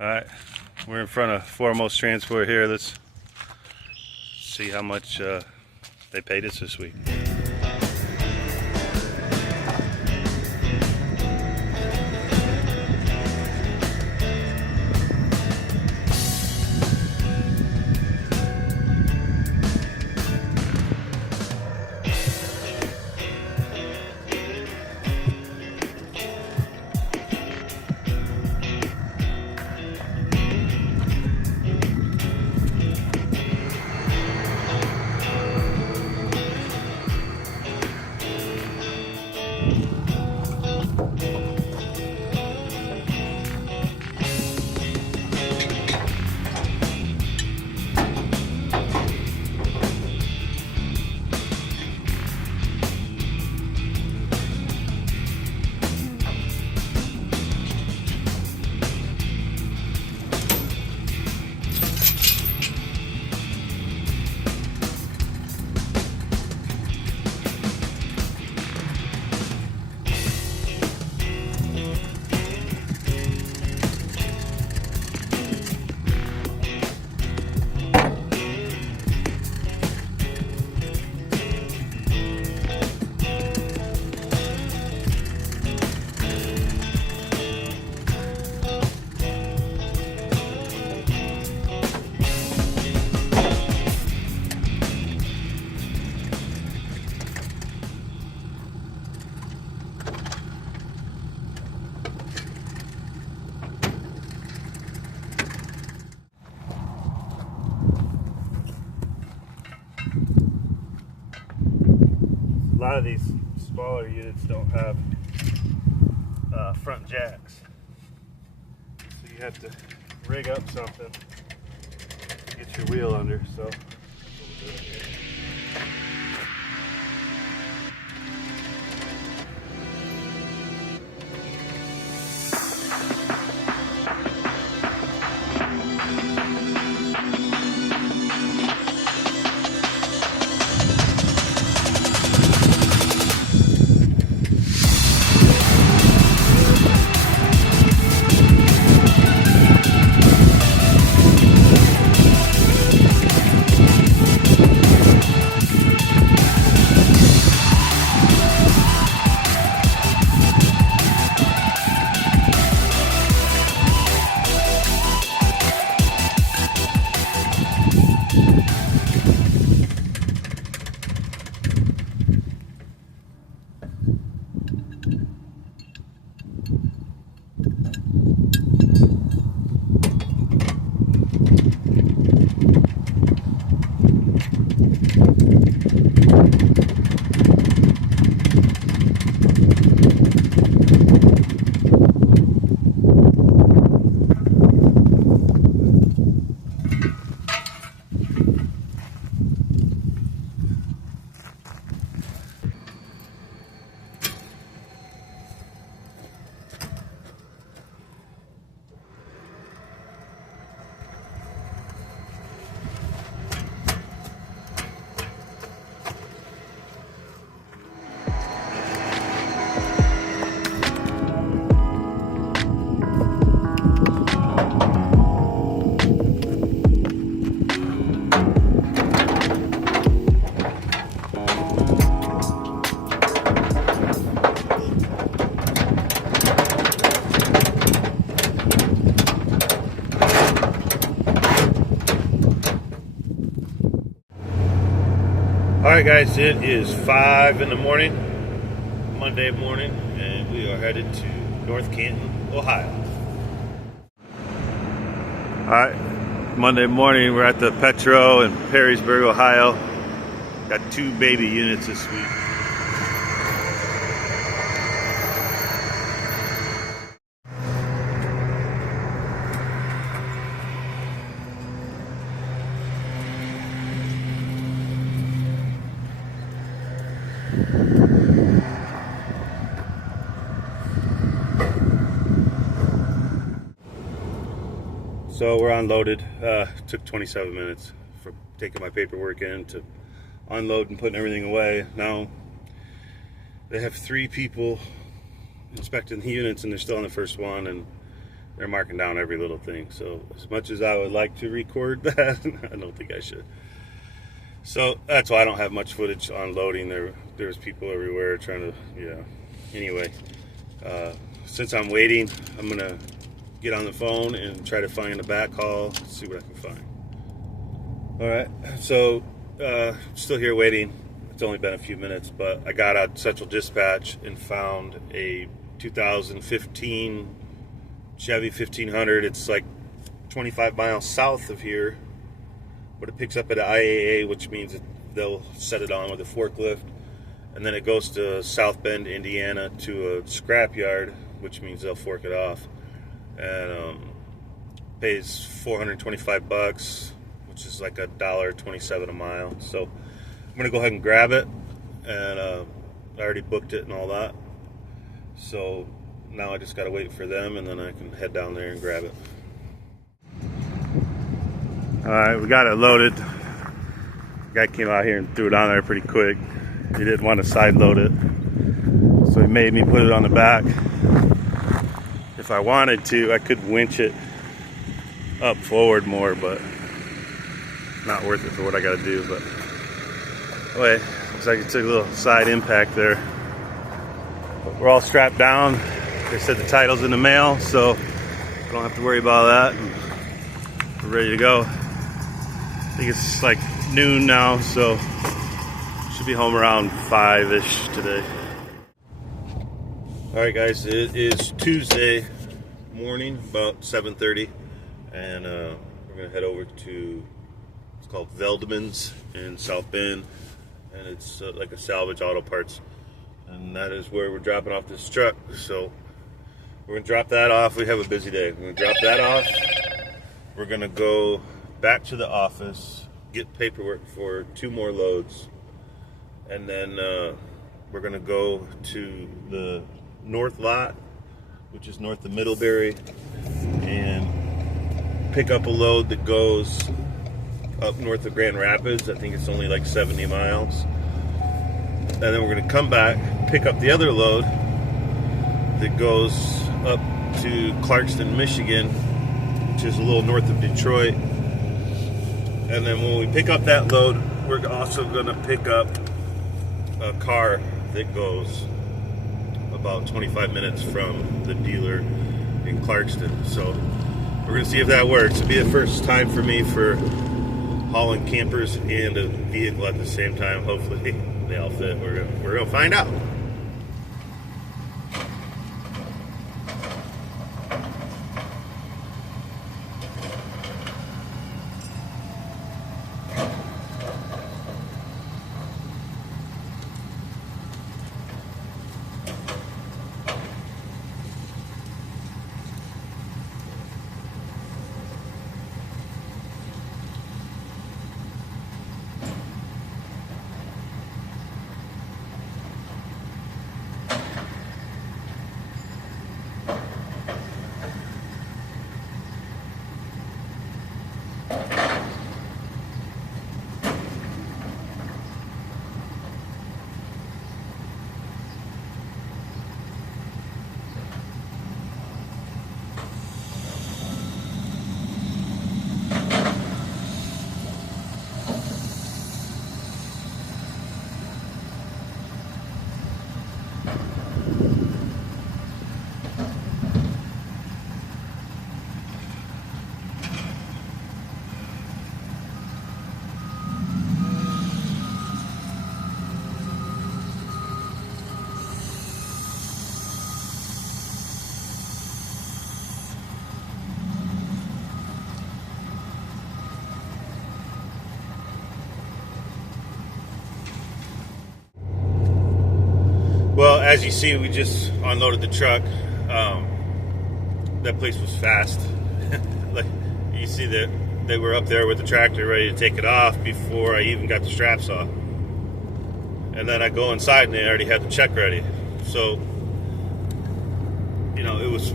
Alright, we're in front of Foremost Transport here. Let's see how much they paid us this week. A lot of these smaller units don't have front jacks, so you have to rig up something to get your wheel under. So that's what we're doing here. Alright guys, it is 5 in the morning, Monday morning, and we are headed to North Canton, Ohio. Alright, Monday morning, we're at the Petro in Perrysburg, Ohio. Got 2 baby units this week. So we're unloaded. Took 27 minutes for taking my paperwork in to unload and putting everything away. Now they have 3 people inspecting the units, and they're still on the first one, and they're marking down every little thing. So as much as I would like to record that, I don't think I should. So that's why I don't have much footage on loading. There's people everywhere trying to, Anyway, since I'm waiting, I'm gonna get on the phone and try to find a backhaul, see what I can find. All right, so still here waiting. It's only been a few minutes, but I got out Central Dispatch and found a 2015 Chevy 1500. It's like 25 miles south of here, but it picks up at an IAA, which means that they'll set it on with a forklift, and then it goes to South Bend, Indiana, to a scrapyard, which means they'll fork it off, and pays $425, which is like $1.27 a mile. So I'm gonna go ahead and grab it, and I already booked it and all that. So now I just gotta wait for them, and then I can head down there and grab it. All right, we got it loaded. The guy came out here and threw it on there pretty quick. He didn't want to side load it, so he made me put it on the back. If I wanted to, I could winch it up forward more, but not worth it for what I gotta do. But anyway, looks like it took a little side impact there. But we're all strapped down. They said the title's in the mail, so I don't have to worry about that. And we're ready to go. I think it's like noon now, so should be home around 5-ish today. All right, guys, it is Tuesday morning, about 7:30, and we're gonna head over to, it's called Veldman's in South Bend, and it's like a salvage auto parts, and that is where we're dropping off this truck. So we're gonna drop that off. We have a busy day. We're gonna drop that off. We're gonna go back to the office, get paperwork for 2 more loads, and then we're gonna go to the north lot, which is north of Middlebury, and pick up a load that goes up north of Grand Rapids. I think it's only like 70 miles. And then we're gonna come back, pick up the other load that goes up to Clarkston, Michigan, which is a little north of Detroit. And then when we pick up that load, we're also gonna pick up a car that goes about 25 minutes from the dealer in Clarkston. So we're gonna see if that works. It'll be the first time for me for hauling campers and a vehicle at the same time. Hopefully they all fit. We're gonna find out. Well, as you see, we just unloaded the truck. That place was fast. Like you see that they were up there with the tractor ready to take it off before I even got the straps off. And then I go inside and they already had the check ready. So, you know, it was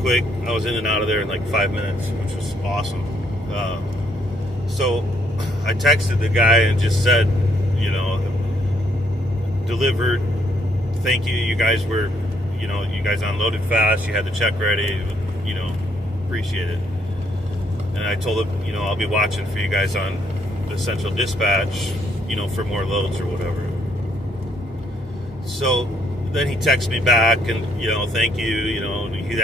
quick. I was in and out of there in like 5 minutes, which was awesome. So I texted the guy and just said, you know, delivered. Thank you. You guys were, you know, you guys unloaded fast. You had the check ready. You know, Appreciate it. And I told him, you know, I'll be watching for you guys on the central dispatch, you know, for more loads or whatever. So then he texted me back and, you know, thank you, you know, he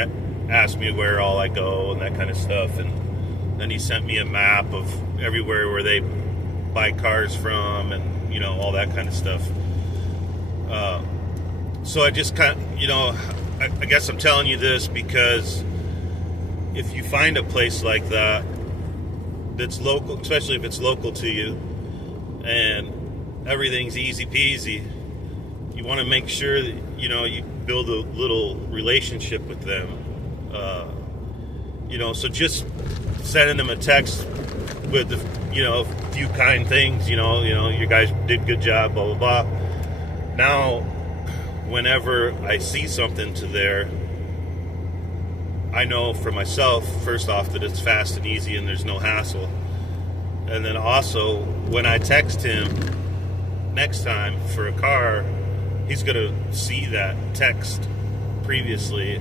asked me where all I go and that kind of stuff. And then he sent me a map of everywhere where they buy cars from and, you know, all that kind of stuff. So I just kind of, you know, I guess I'm telling you this because if you find a place like that that's local, especially if it's local to you and everything's easy peasy, you want to make sure that, you know, you build a little relationship with them. You know, so just sending them a text with, you know, a few kind things, you know, you guys did a good job, blah, blah, blah. Now, whenever I see something to there, I know for myself, first off, that it's fast and easy and there's no hassle. And then also, when I text him next time for a car, he's going to see that text previously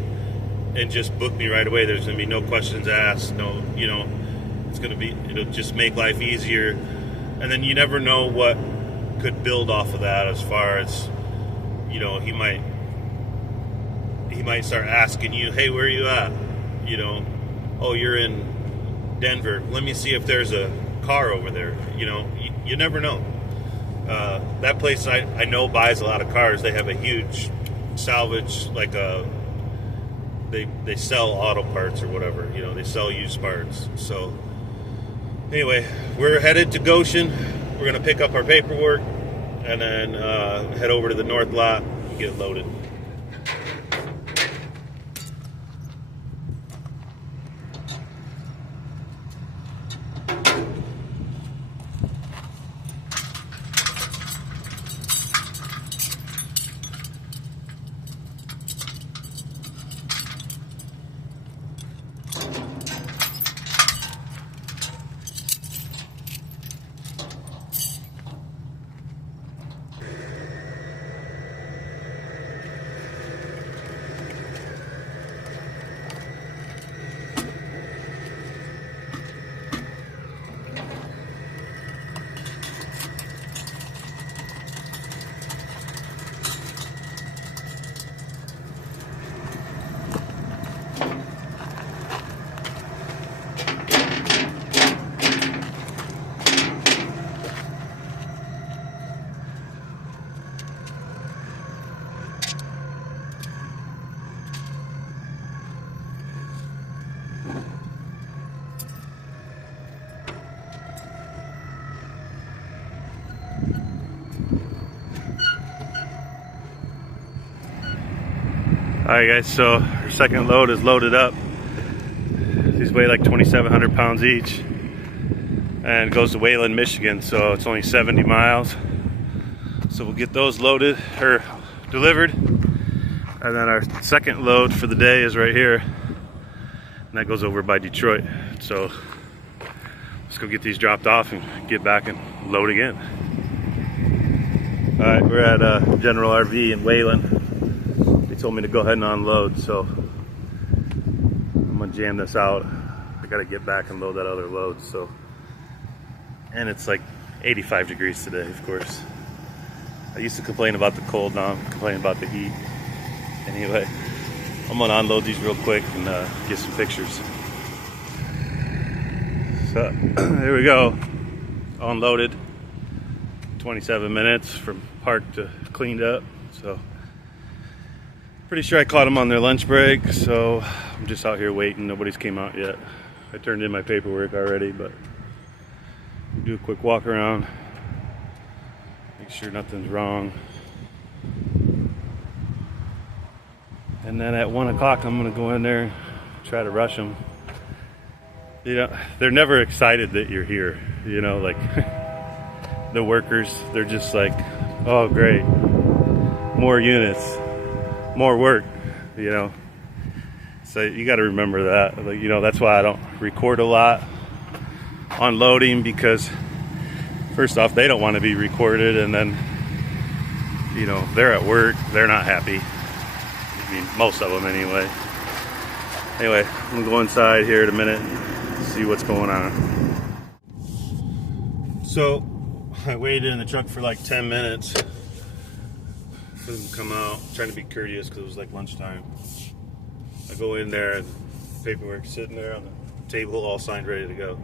and just book me right away. There's going to be no questions asked. No, you know, it'll just make life easier. And then you never know what could build off of that as far as, you know, he might start asking you, hey, where are you at? You know, oh, you're in Denver. Let me see if there's a car over there. You know, you never know. That place I know buys a lot of cars. They have a huge salvage, like they sell auto parts or whatever. You know, they sell used parts. So anyway, we're headed to Goshen. We're gonna pick up our paperwork and then head over to the north lot and get loaded. Alright guys, so our second load is loaded up. These weigh like 2,700 pounds each. And it goes to Wayland, Michigan, so it's only 70 miles. So we'll get those loaded, or delivered. And then our second load for the day is right here. And that goes over by Detroit. So let's go get these dropped off and get back and load again. Alright, we're at General RV in Wayland. Told me to go ahead and unload, so I'm gonna jam this out. I gotta get back and load that other load. So, and it's like 85 degrees today, of course. I used to complain about the cold, now I'm complaining about the heat. Anyway, I'm gonna unload these real quick and get some pictures. So here we go, unloaded. 27 minutes from parked to cleaned up. So pretty sure I caught them on their lunch break, so I'm just out here waiting. Nobody's came out yet. I turned in my paperwork already, but we'll do a quick walk around, make sure nothing's wrong. And then at 1 o'clock, I'm gonna go in there and try to rush them. You know, they're never excited that you're here, you know, like the workers, they're just like, oh great, more units. More work, you know. So you got to remember that. Like, you know, that's why I don't record a lot on loading, because first off, they don't want to be recorded, and then, you know, they're at work, they're not happy. I mean, most of them anyway. Anyway, I'm gonna go inside here in a minute and see what's going on. So I waited in the truck for like 10 minutes for them to come out, trying to be courteous because it was like lunchtime. I go in there and paperwork sitting there on the table, all signed, ready to go.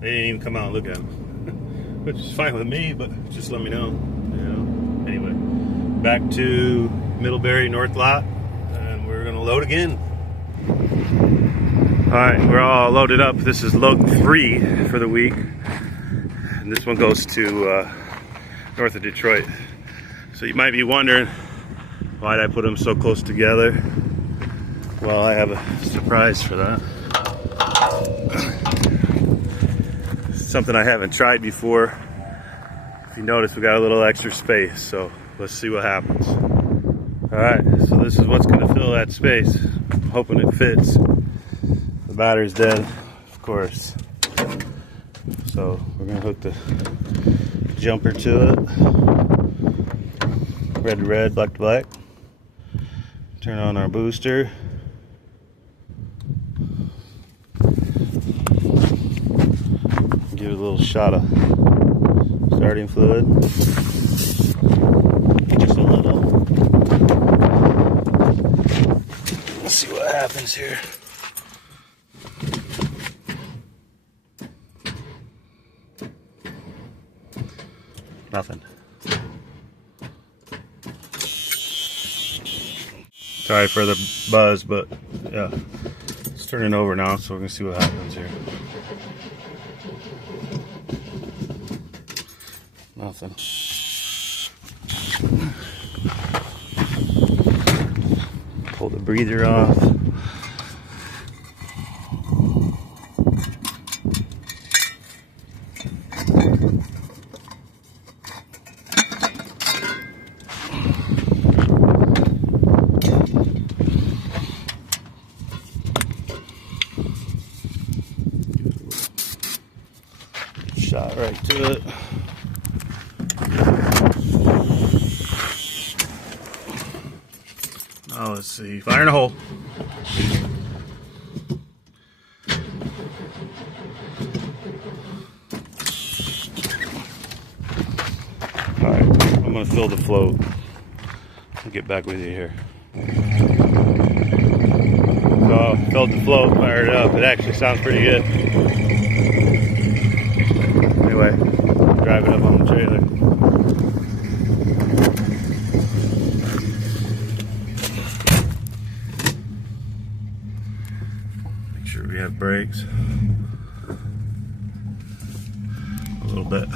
They didn't even come out and look at them, which is fine with me, but just let me know, you know. Anyway, back to Middlebury North Lot, and we're gonna load again. All right, we're all loaded up. This is load 3 for the week, and this one goes to north of Detroit. So you might be wondering, why did I put them so close together? Well, I have a surprise for that. Something I haven't tried before. If you notice, we got a little extra space, so let's see what happens. All right, so this is what's gonna fill that space. I'm hoping it fits. The battery's dead, of course. So we're gonna hook the jumper to it. Red to red, black to black. Turn on our booster. Give it a little shot of starting fluid. Just a little. Let's see what happens here. Nothing. Sorry for the buzz, but yeah, it's turning over now, so we're gonna see what happens here. Nothing. Pull the breather off. Shot right to it. Now let's see. Fire in a hole. Alright, I'm gonna fill the float. I'll get back with you here. So, filled the float, fired it up. It actually sounds pretty good. Anyway, drive it up on the trailer. Make sure we have brakes. A little bit.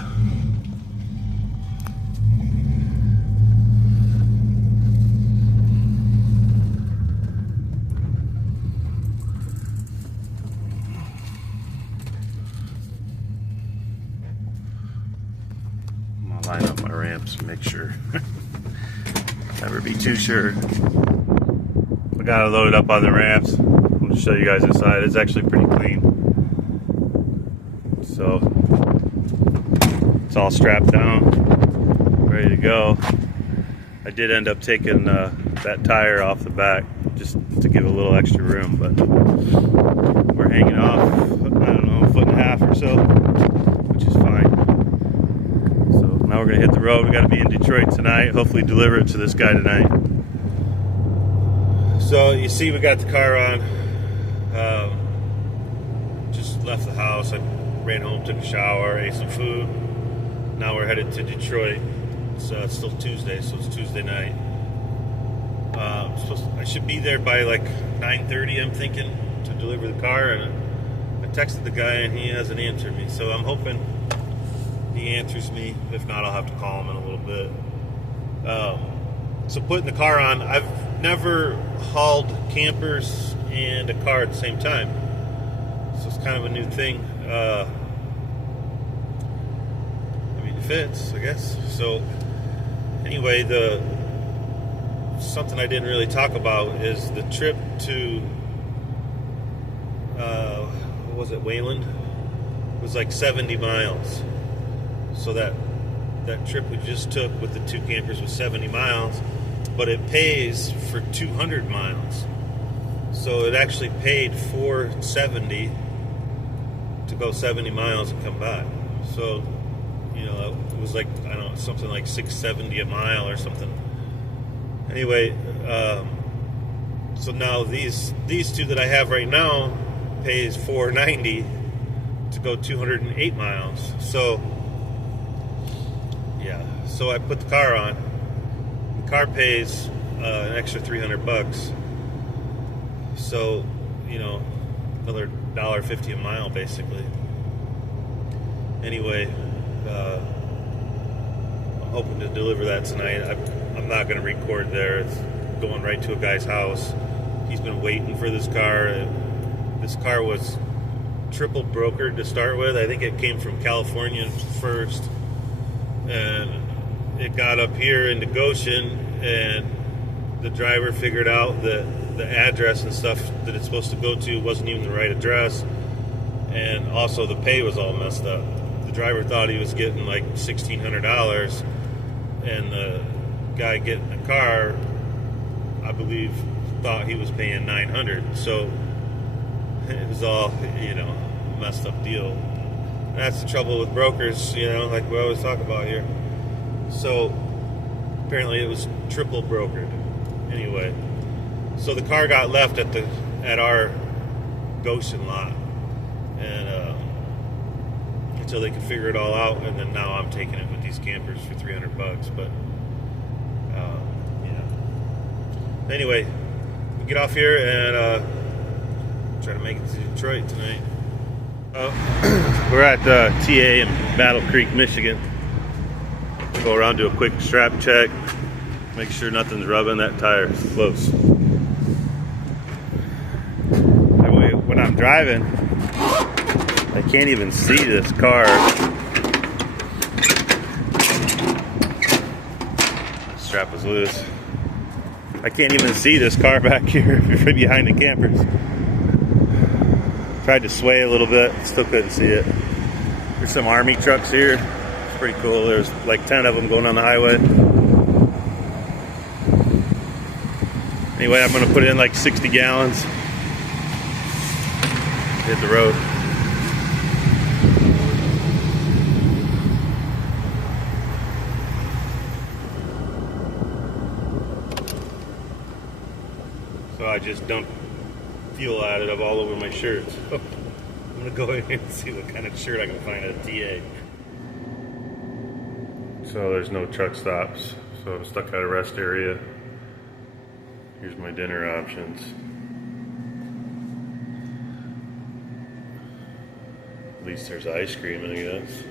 Line up my ramps and make sure. Never be too sure. We got it loaded up on the ramps. I'll just show you guys inside. It's actually pretty clean. So it's all strapped down, ready to go. I did end up taking that tire off the back just to give a little extra room, but we're hanging off, I don't know, a foot and a half or so, which is fine. Now we're gonna hit the road. We gotta be in Detroit tonight. Hopefully deliver it to this guy tonight. So you see we got the car on. Just left the house. I ran home, took a shower, ate some food. Now we're headed to Detroit. So it's still Tuesday, so it's Tuesday night. I should be there by like 9:30, I'm thinking, to deliver the car. And I texted the guy and he hasn't answered me. So I'm hoping he answers me. If not, I'll have to call him in a little bit. So putting the car on, I've never hauled campers and a car at the same time. So it's kind of a new thing. I mean, it fits, I guess. So anyway, something I didn't really talk about is the trip to, what was it, Wayland? It was like 70 miles. So that trip we just took with the 2 campers was 70 miles, but it pays for 200 miles. So it actually paid $470 to go 70 miles and come back. So, you know, it was like, I don't know, something like $670 a mile or something. Anyway, so now these two that I have right now pays $490 to go 208 miles. So, yeah. So I put the car on. The car pays an extra $300. So, you know, another $1.50 a mile, basically. Anyway, I'm hoping to deliver that tonight. I'm not going to record there. It's going right to a guy's house. He's been waiting for this car. This car was triple brokered to start with. I think it came from California first, and it got up here into Goshen, and the driver figured out that the address and stuff that it's supposed to go to wasn't even the right address, and also the pay was all messed up. The driver thought he was getting like $1,600, and the guy getting the car, I believe, thought he was paying $900. So it was all, you know, a messed up deal. And that's the trouble with brokers, you know, like we always talk about here. So apparently it was triple brokered. Anyway, so the car got left at our Goshen lot, and until they could figure it all out, and then now I'm taking it with these campers for $300. But yeah. Anyway, we'll get off here and try to make it to Detroit tonight. We're at TA in Battle Creek, Michigan. Go around, do a quick strap check, make sure nothing's rubbing. That tire is close. That way, when I'm driving, I can't even see this car. Strap is loose. I can't even see this car back here behind the campers. Tried to sway a little bit, still couldn't see it. There's some army trucks here. It's pretty cool. There's like 10 of them going on the highway. Anyway, I'm gonna put in like 60 gallons. Hit the road. So I just dumped fuel additive all over my shirt. So I'm gonna go in here and see what kind of shirt I can find at TA. So there's no truck stops. So I'm stuck at a rest area. Here's my dinner options. At least there's ice cream, I guess.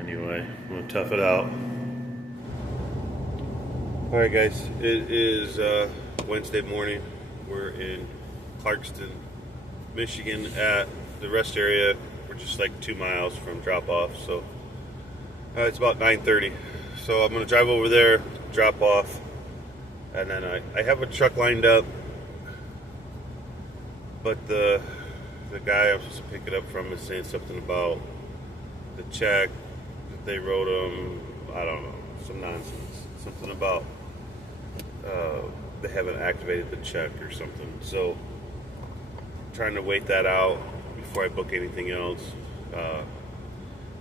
Anyway, I'm gonna tough it out. Alright guys, it is Wednesday morning. We're in Clarkston, Michigan at the rest area. We're just like 2 miles from drop off, so it's about 9:30. So I'm gonna drive over there, drop off, and then I have a truck lined up, but the guy I'm supposed to pick it up from is saying something about the check that they wrote him. I don't know, some nonsense, something about they haven't activated the check or something. So I'm trying to wait that out before I book anything else.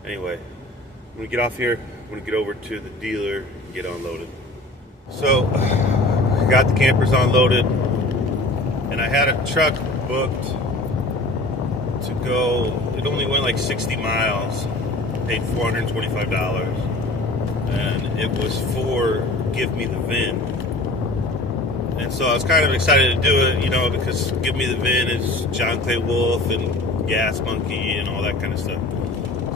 Anyway, I'm gonna get off here. I'm gonna get over to the dealer and get unloaded. So I got the campers unloaded, and I had a truck booked to go. It only went like 60 miles. Paid $425, and it was for Give Me the VIN. And so I was kind of excited to do it, you know, because Give Me the VIN is John Clay Wolf and Gas Monkey and all that kind of stuff.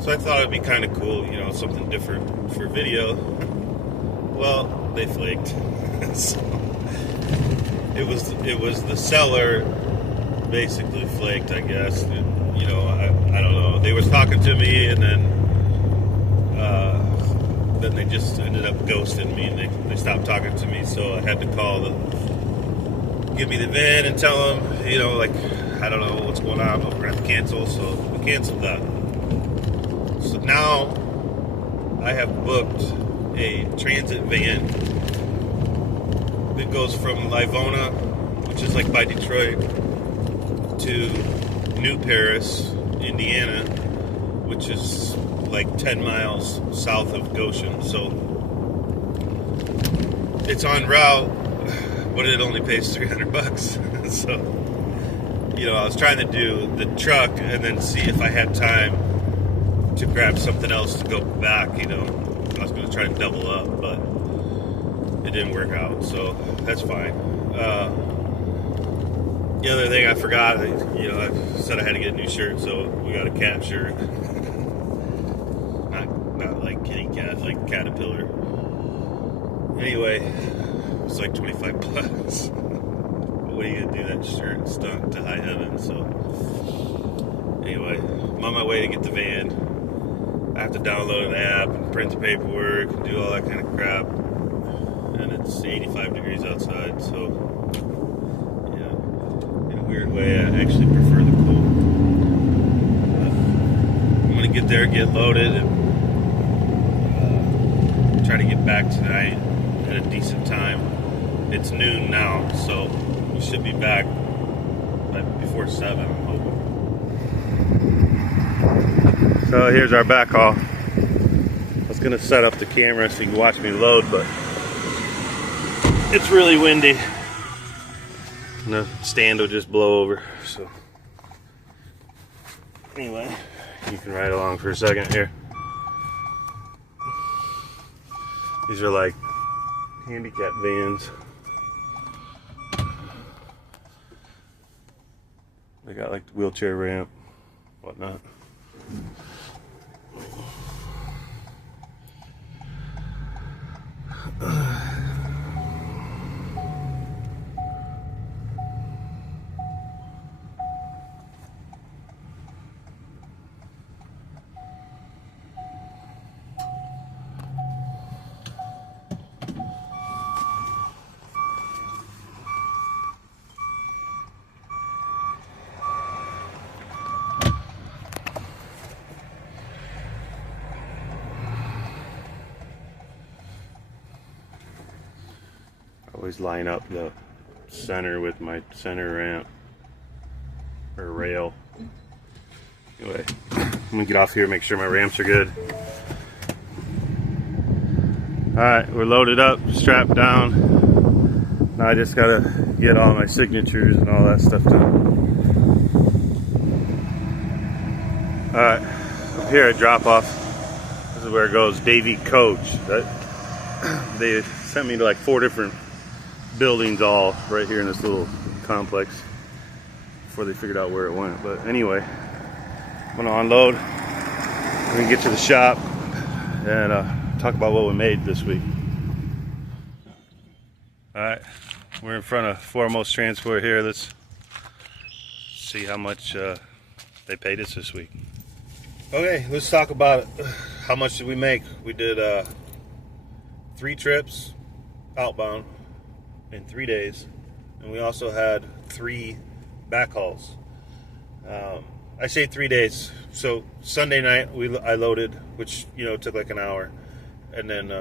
So I thought it'd be kind of cool, you know, something different for video. Well, they flaked. So it was the seller basically flaked, I guess. You know, I don't know. They was talking to me, and then they just ended up ghosting me, and they stopped talking to me. So I had to call Give Me the VIN and tell them, you know, like, I don't know what's going on, but we're gonna have to cancel. So we canceled that. So now I have booked a transit van It goes from Livona, which is like by Detroit, to New Paris, Indiana, which is like 10 miles south of Goshen. So it's en route, but it only pays $300. So, you know, I was trying to do the truck and then see if I had time to grab something else to go back. You know, I was going to try and double up, but it didn't work out, so that's fine. The other thing I forgot, you know, I said I had to get a new shirt, so we got a cat shirt. Not like kitty cat, like Caterpillar. Anyway, it's like 25 bucks. What are you gonna do? That shirt stunk to high heaven. So anyway, I'm on my way to get the van. I have to download an app and print the paperwork and do all that kind of crap. And it's 85 degrees outside, so yeah, in a weird way, I actually prefer the cold. I'm gonna get there, get loaded, and try to get back tonight at a decent time. It's noon now, so we should be back before 7, I'm hoping. So here's our backhaul. I was gonna set up the camera so you can watch me load, but it's really windy. And the stand will just blow over. So anyway, you can ride along for a second here. These are like handicap vans. They got like the wheelchair ramp, whatnot. Always line up the center with my center ramp or rail. Anyway, I'm gonna get off here, make sure my ramps are good. Alright, we're loaded up, strapped down. Now I just gotta get all my signatures and all that stuff done. Alright, up here at drop off, this is where it goes, Davy Coach. They sent me to like 4 different buildings all right here in this little complex before they figured out where it went. But anyway, I'm gonna unload. We're gonna get to the shop and talk about what we made this week. Alright, we're in front of Foremost Transport here. Let's see how much they paid us this week. Okay, let's talk about it. How much did we make? We did 3 trips outbound in 3 days, and we also had 3 backhauls. I say 3 days. So Sunday night I loaded, which, you know, took like an hour, and then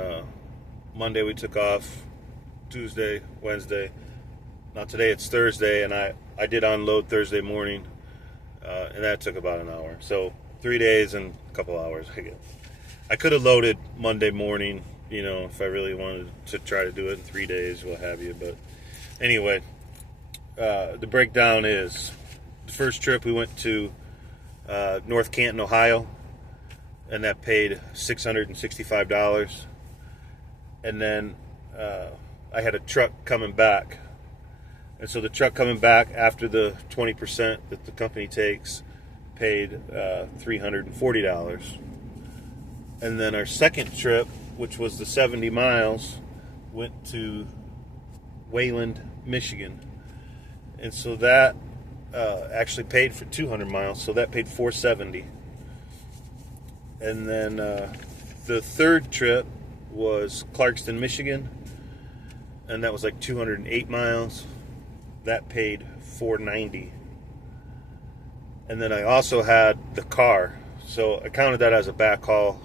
Monday we took off. Tuesday, Wednesday. Now today it's Thursday, and I did unload Thursday morning, and that took about an hour. So 3 days and a couple hours, I guess. I could have loaded Monday morning, you know, if I really wanted to try to do it in 3 days, what have you. But anyway, the breakdown is, the first trip we went to North Canton, Ohio, and that paid $665. And then I had a truck coming back, and so the truck coming back after the 20% that the company takes paid $340. And then our second trip, which was the 70 miles, went to Wayland, Michigan. And so that actually paid for 200 miles, so that paid $470. And then the third trip was Clarkston, Michigan, and that was like 208 miles. That paid $490. And then I also had the car, so I counted that as a backhaul.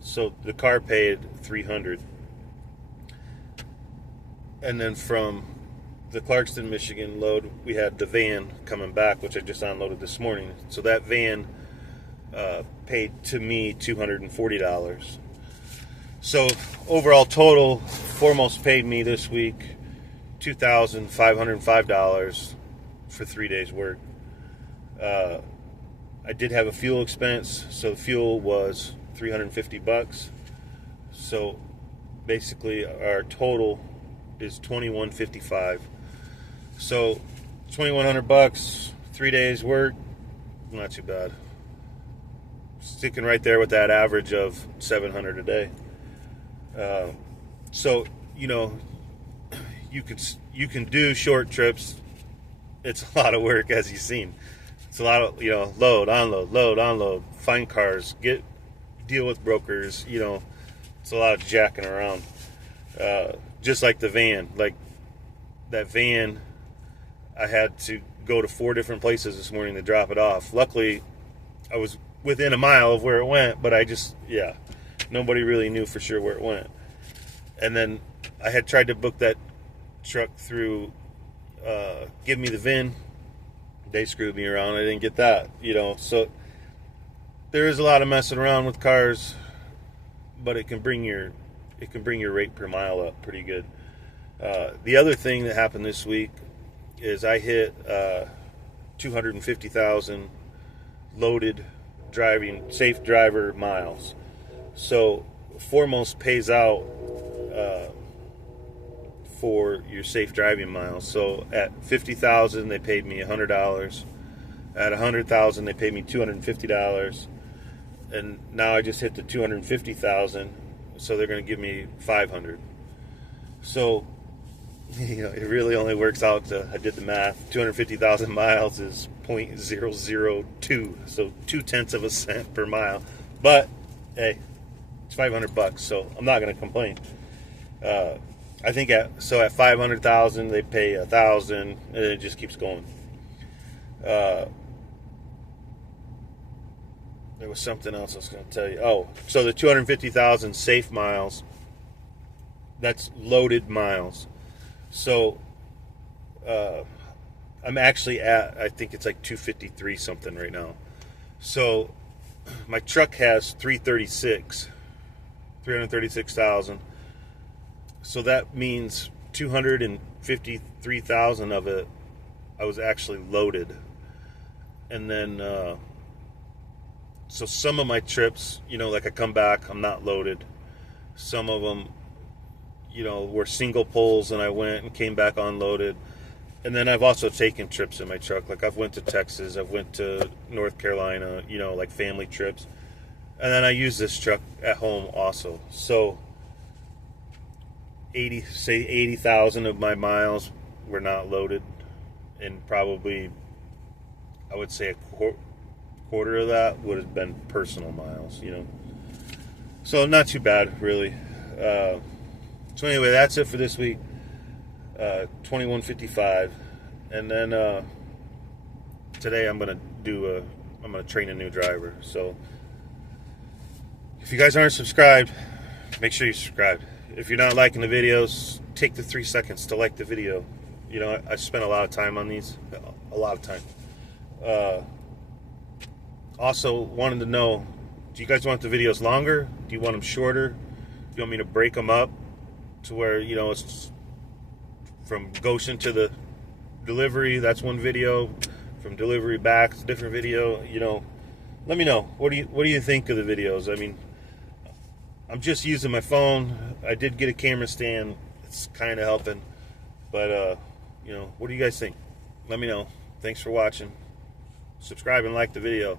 So the car paid $300. And then from the Clarkston, Michigan load, we had the van coming back, which I just unloaded this morning. So that van paid to me $240. So overall total, Foremost paid me this week $2,505 for 3 days work. I did have a fuel expense, so the fuel was $350. So basically our total is $2,155. So $2,100, 3 days work, not too bad. Sticking right there with that average of $700 a day. So you can do short trips. It's a lot of work, as you've seen. It's a lot of load, unload, find cars, deal with brokers. It's a lot of jacking around. Just like the van, like that van, I had to go to 4 different places this morning to drop it off. Luckily, I was within a mile of where it went, but nobody really knew for sure where it went. And then I had tried to book that truck through Give Me the VIN. They screwed me around. I didn't get that, So there is a lot of messing around with cars, but it can bring your rate per mile up pretty good. The other thing that happened this week is I hit 250,000 loaded safe driver miles. So Foremost pays out for your safe driving miles. So at 50,000 they paid me $100. At 100,000 they paid me $250. And now I just hit the 250,000, so they're going to give me $500. So it really only works out to, I did the math, 250,000 miles is 0.002, so 0.2 of a cent per mile. But hey, it's $500, so I'm not going to complain. I think at 500,000 they pay 1,000, and it just keeps going. There was something else I was going to tell you. Oh, so the 250,000 safe miles, that's loaded miles. So I'm actually at, I think it's like 253 something right now. So my truck has 336,000. So that means 253,000 of it I was actually loaded. And then so some of my trips, like I come back, I'm not loaded. Some of them, were single pulls and I went and came back unloaded. And then I've also taken trips in my truck. Like I've went to Texas, I've went to North Carolina, like family trips. And then I use this truck at home also. So 80,000 of my miles were not loaded. And probably, I would say a quarter of that would have been personal miles, So not too bad, really. So anyway, that's it for this week. 2155, and then today I'm gonna train a new driver. So if you guys aren't subscribed, make sure you subscribe. If you're not liking the videos, take the 3 seconds to like the video. I spent a lot of time on these, a lot of time. Also wanted to know, do you guys want the videos longer? Do you want them shorter? Do you want me to break them up to where, it's from Goshen to the delivery, that's one video. From delivery back, it's a different video. Let me know. What do you think of the videos? I mean, I'm just using my phone. I did get a camera stand. It's kind of helping. But, what do you guys think? Let me know. Thanks for watching. Subscribe and like the video.